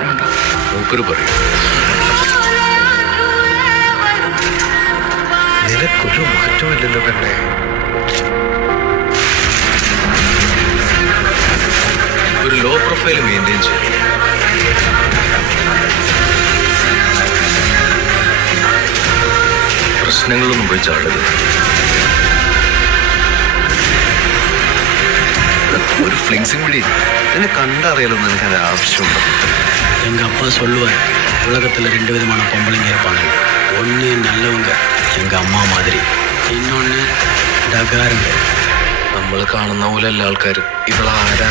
പ്രശ്നമുണ്ടോ? മൂപ്പര് പറയും. നിനക്കൊരു മാറ്റമില്ലല്ലോ പെണ്ണേ. ഒരു ലോ പ്രൊഫൈൽ മെയിൻറ്റെയിൻ ചെയ്യും. പ്രശ്നങ്ങളൊന്നും പോയി ചാടരുത്. ஒரு ஃப்ளிங்ஸிங் விடி என்ன கண்டறியலும் எனக்கு அது ஆவசியமுண்டோ. எங்கள் அப்பா சொல்லுவார், உலகத்தில் 2 விதமான பொம்பளைங்க இருப்பாங்க. ஒன்று நல்லவங்க, எங்கள் அம்மா மாதிரி. இன்னொன்று டகாருங்க. നമ്മൾ കാണുന്ന പോലെ എല്ലാ ആൾക്കാരും ഇവളാരാ